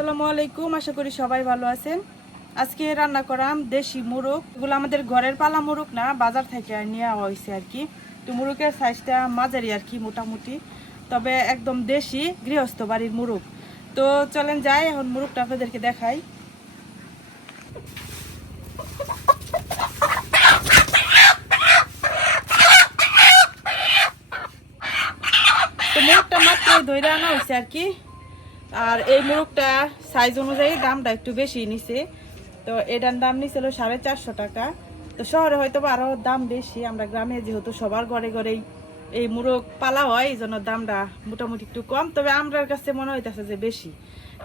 আসসালামু আলাইকুম। আশা করি সবাই ভালো আছেন। আজকে রান্না করাম দেশি মুরগ। এগুলো আমাদের ঘরের পালা মুরগ না, বাজার থেকে নেওয়া হয়েছে আর কি। তো মুরগের সাইজটা মাঝারি আর কি, মোটামুটি, তবে একদম দেশি গৃহস্থ বাড়ির মুরগ। তো চলেন যাই, এখন মুরগটা আপনাদেরকে দেখাই। তো মুরগটা মাত্র ধরে আনা হয়েছে আর কি। আর এই মুরগটা সাইজ অনুযায়ী দামটা একটু বেশি নিছে। তো এটার দাম নিছিল 450 টাকা। তো শহরে হয়তো আরো দাম বেশি, আমরা গ্রামে যেহেতু সবার ঘরে ঘরেই এই মুরগ পালা হয়, এই জন্য দামটা মোটামুটি একটু কম। তবে আমার কাছে মনে হইতেছে যে বেশি,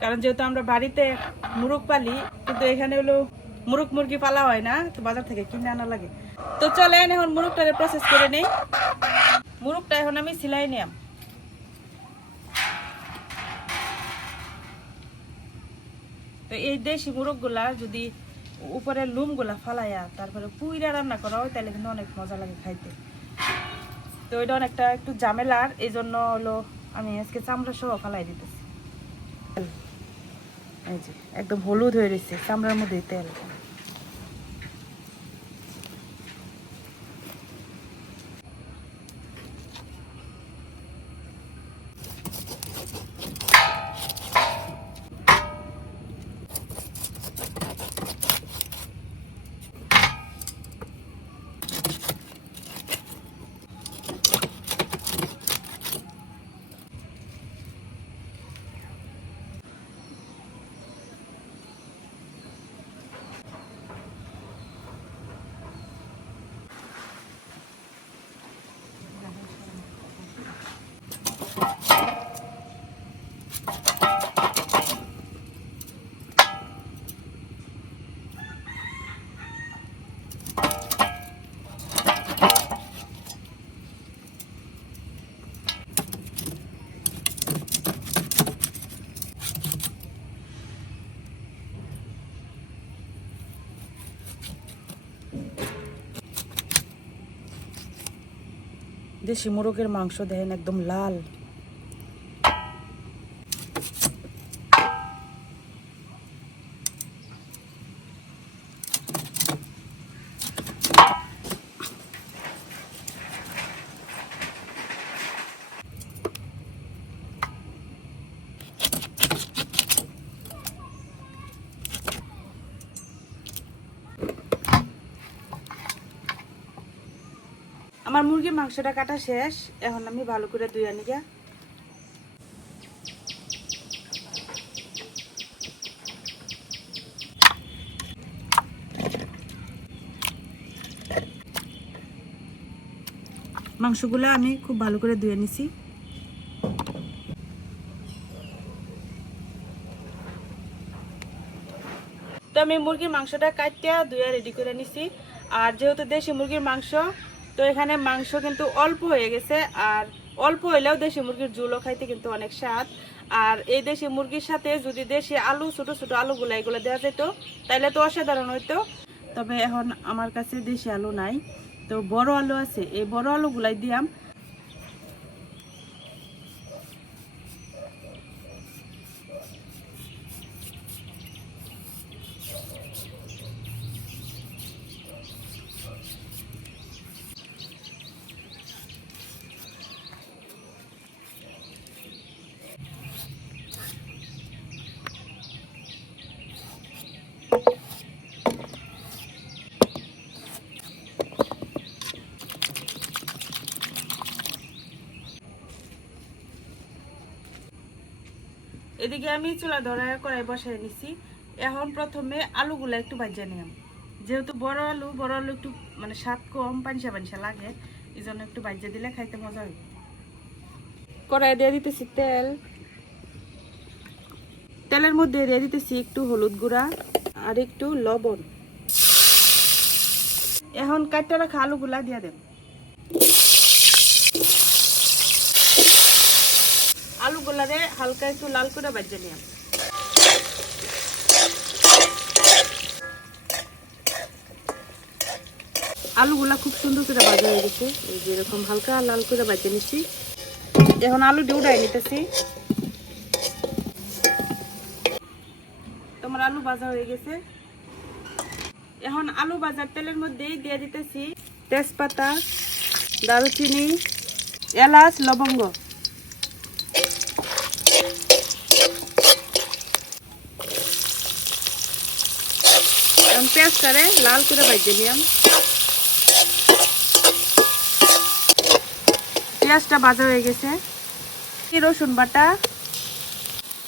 কারণ যেহেতু আমরা বাড়িতে মুরগ পালি, কিন্তু এখানে হলো মুরগ মুরগি পালা হয় না, তো বাজার থেকে কিনে আনা লাগে। তো চলেন এখন মুরগটারে প্রসেস করে নেই। মুরগটা এখন আমি সিলাই নিলাম। তো এই দেশি মুরগগুলা যদি উপরের লুমগুলা ফালাইয়া তারপরে পুইরা রান্না করা হয়, তাহলে কিন্তু অনেক মজা লাগে খাইতে। তো এটা অনেকটা একটু ঝামেলার, এই জন্য হলো আমি আজকে চামড়া সহ ফালাই দিতেছি। এই যে একদম হলুদ হয়ে রয়েছে, চামড়ার মধ্যে তেল। দেশি মুরগের মাংস দেখেন একদম লাল। আমার মুরগির মাংসটা কাটা শেষ, এখন আমি ভালো করে ধুয়ে নিগা। মাংসগুলো আমি খুব ভালো করে ধুয়ে নিছি। তো আমি মুরগির মাংসটা কাটিয়া ধুয়ে রেডি করে নিছি। আর যেহেতু দেশি মুরগির মাংস, তো এখানে মাংস কিন্তু অল্প হয়ে গেছে। আর অল্প হইলেও দেশি মুরগির ঝোলও খাইতে কিন্তু অনেক স্বাদ। আর এই দেশি মুরগির সাথে যদি দেশি আলু, ছোট ছোট আলুগুলো এগুলো দেওয়া যেত, তাইলে তো অসাধারণ হইতো। তবে এখন আমার কাছে দেশি আলু নাই, তো বড় আলু আছে, এই বড় আলুগুলাই দিয়াম। এদিকে আমি চুলা ধরা কড়াই বসাই নিছি। এখন প্রথমে আলুগুলা একটু ভাজা নিলাম। যেহেতু বড় আলু একটু মানে স্বাদ কম, পানিসা পানিসা লাগে, এই জন্য একটু ভাজা দিলে খাইতে মজা হয়। কড়াই দিয়ে দিতেছি তেল। তেলের মধ্যে দিয়ে দিতেছি একটু হলুদ গুঁড়া আর একটু লবণ। এখন কাটতে রাখা আলুগুলা দিয়ে দেব। আলুগুলারে হালকা একটু লাল করে ভাজা নিলাম। আলুগুলা খুব সুন্দর করে ভাজা হয়ে গেছে, এই যে এরকম হালকা লাল করে ভাজা নিচ্ছি। এখন আলু দিয়ে উঠাই নিতেছি। আমার আলু ভাজা হয়ে গেছে। এখন আলু ভাজার তেলের মধ্যেই দিয়ে দিতেছি তেজপাতা, দারুচিনি, এলাচ, লবঙ্গ। এখন পেঁয়াজটারে লাল করে ভাজতে নিলাম। পেঁয়াজটা ভাজা হয়ে গেছে। রসুন বাটা,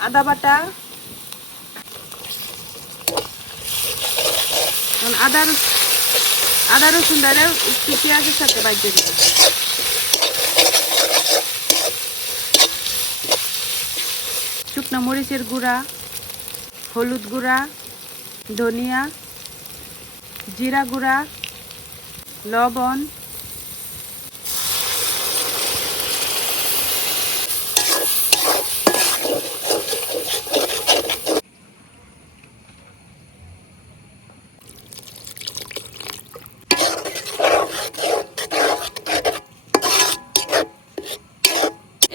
আদা বাটা, আদা রসুন দ্বারা একটু পেঁয়াজের সাথে ভাজতে দিলাম। শুকনো মরিচের গুঁড়া, হলুদ গুঁড়া, ধনিয়া, জিরা গুঁড়া, লবণ,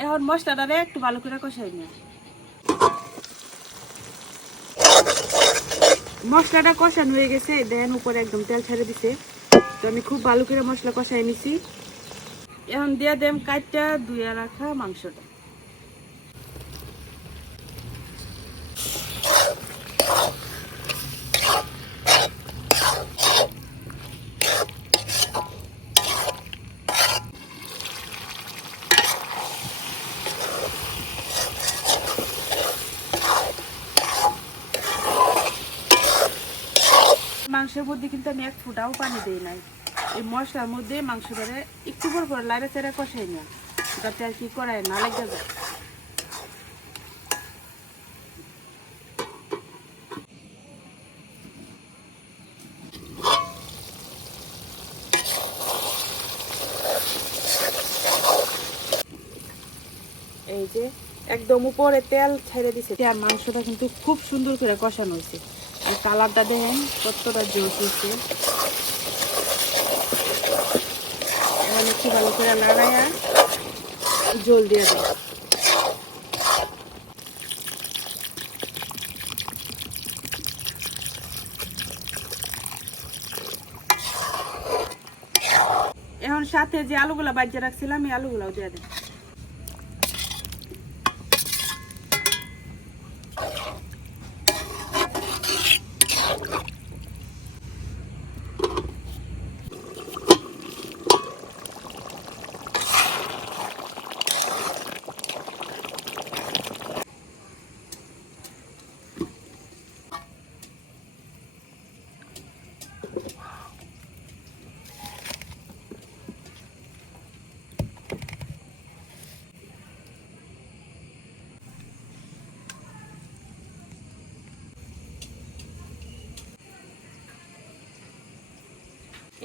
এখন মশলাটারে একটু ভালো করে কষাই নিই। মশলাটা কষানো হয়ে গেছে, দেন উপরে একদম তেল ছেড়ে দিছে। তো আমি খুব ভালো করে মশলা কষাই নিছি। এখন দিয়ে দেম কাটটা ধুয়ে রাখা মাংসটা। মাংসের মধ্যে কিন্তু আমি এক ফোঁটাও পানি দিই নাই। এই মশলার মধ্যে মাংস ধরে একটু পর লাইড়া চেড়ে কষাই নিই, যাতে আর কি করায় না লেগে যায়। এই যে একদম উপরে তেল ছেড়ে দিছে, আর মাংসটা কিন্তু খুব সুন্দর করে কষানো হয়েছে। আর কালারটা দেখেন কতটা জোস হয়েছে। এখন একটু ভালো করে নাড়াইয়া জল দিয়ে দেয়। এখন সাথে যে আলুগুলা বাজিয়ে রাখছিলাম এই আলুগুলাও দিয়ে দেয়।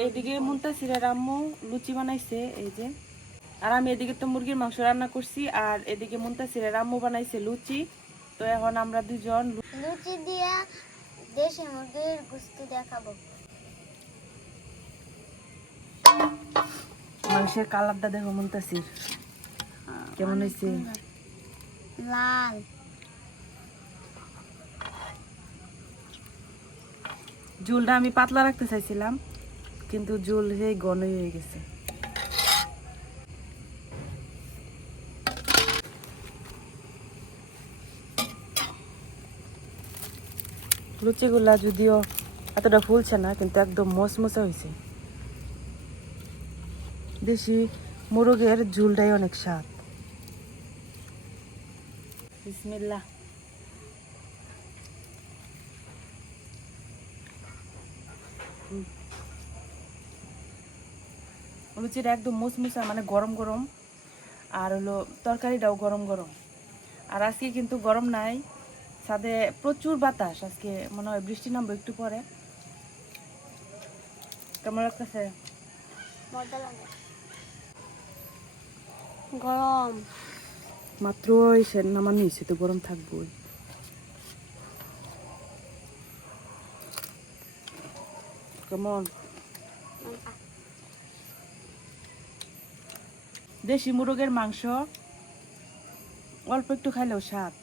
এইদিকে মুনতাসিরের আম্মু লুচি বানাইছে, এই যে। আর আমি এদিকে তো মুরগির মাংস রান্না করছি, আর এদিকে মুনতাসিরের আম্মু বানাইছে লুচি। তো এখন আমরা দুজন লুচি দিয়া দেশি মুরগির গোশত দেখাবো। মাংসের কালারটা দেখো মুনতাসির কেমন হয়েছে, লাল। ঝোলটা আমি পাতলা রাখতে চাইছিলাম, কিন্তু ঝোল সেই ঘন হয়ে গেছে। লুচিগুলা যদিও এতটা ফুলছে না, কিন্তু একদম মচমচা হয়েছে। দেশি মুরগের ঝোলটাই অনেক স্বাদ। বিসমিল্লাহ। লুচিটা একদম মুচমুচা, মানে গরম গরম, আর হলো তরকারিটাও গরম গরম। আর আজকে কিন্তু গরম নাই, ছাদে প্রচুর বাতাস। আজকে মনে হয় বৃষ্টি নামবে একটু পরে। কেমন লাগতেছে? মজা লাগে। গরম মাত্র এসে নামানো হয়েছে, তো গরম থাকবোই। কেমন? দেশি মুরগের মাংস অল্প একটু খাইলেও স্বাদ।